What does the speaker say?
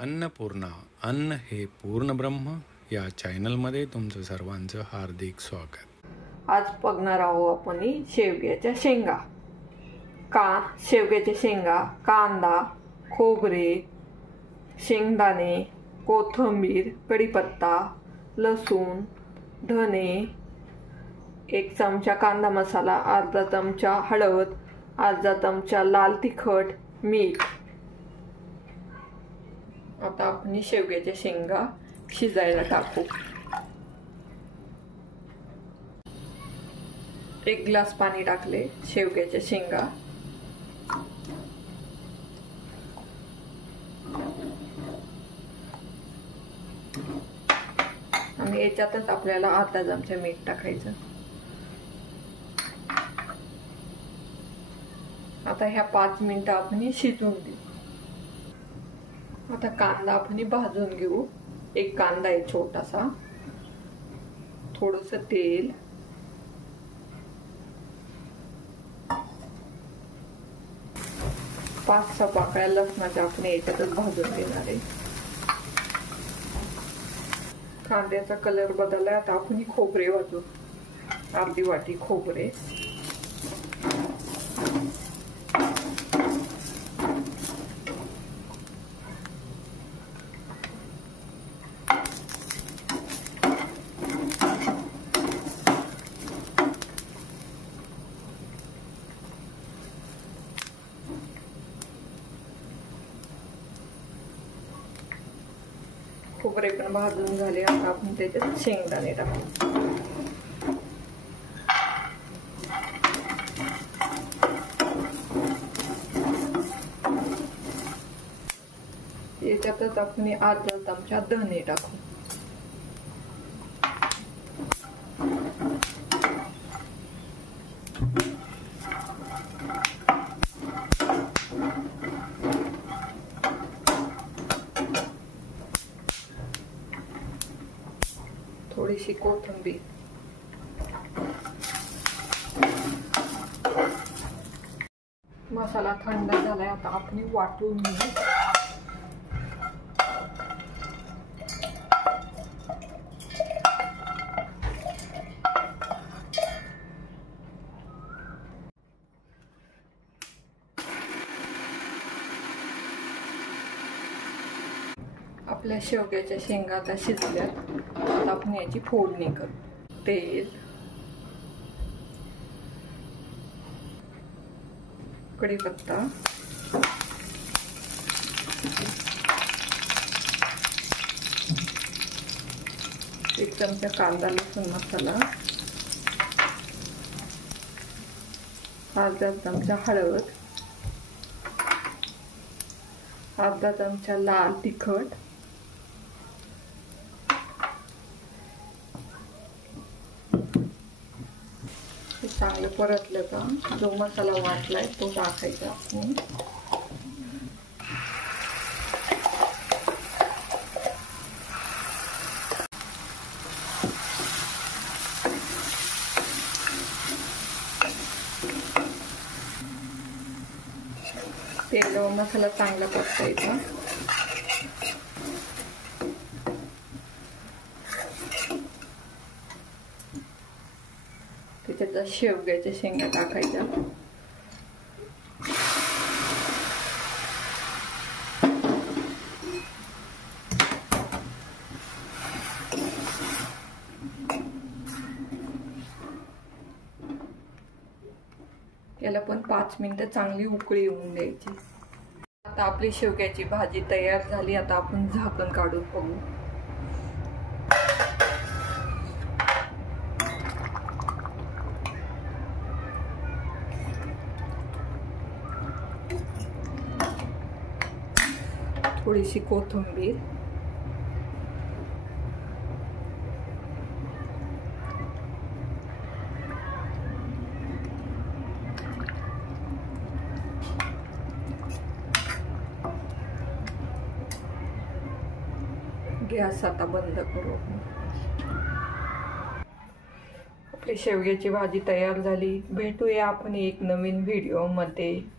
अन्नपूर्णा अन्न हे पूर्ण ब्रह्म या चॅनलमध्ये तुमचं सर्वांचं हार्दिक स्वागत। आज बघणार आहोत आपण शेवग्याच्या शेंगा। शेवग्याच्या शेंगा, कांदा, खोबरे, शेंगदाणे, कोथिंबीर, कढीपत्ता, लसूण, धने, 1 चमचा कांदा मसाला, अर्धा चमचा हळद, अर्धा चमचा लाल तिखट, मीठ। आता आपण शेवग्याच्या शेंगा शिजायला टाकू। 1 ग्लास पाणी टाकले। शेवग्याच्या शेंगा आणि याच्यातच आपल्याला अर्धा चमचा मीठ टाकायचं। आता ह्या 5 मिनिटं आपण शिजवून देऊ। आता कांदा आपण भाजून घेऊ। 1 कांदा आहे छोटासा, थोडंसं तेल, पाच 6 पाकळ्या लसणाच्या आपण याच्यातच भाजून घेणार आहे। कांद्याचा कलर बदलला। आता आपण खोबरे भाजू। अर्धी वाटी खोबरे, खोबरे पण भाजून झाले। आता आपण त्याच्यात शेंगदाणे टाकू। याच्यातच आपण अर्धा चमचा धने टाकू। थोडीशी कोथिंबीर, मसाला थंड झालाय। आता आपण वाटून घेऊ। आपल्या शेवग्याच्या शेंगा आता शिजल्यात। आता आपण याची फोडणी करू। तेल, कढीपत्ता, 1 चमचा कांदा लसूण मसाला, अर्धा चमचा हळद, अर्धा चमचा लाल तिखट, चांगलं परतलं का जो मसाला वाटलाय तो टाकायचा आपण। तेल व मसाला चांगला परतायचा। त्याच्यात शेवग्याच्या शेंगा टाकायच्या। याला पण 5 मिनिटं चांगली उकळी येऊन द्यायची। आता आपली शेवग्याची भाजी तयार झाली। आता आपण झाकण काढून बघू। थोडीशी कोथिंबीर, गॅस आता बंद करू। आपली शेवग्याची भाजी तयार झाली। भेटूया आपण एक नवीन व्हिडिओ मध्ये।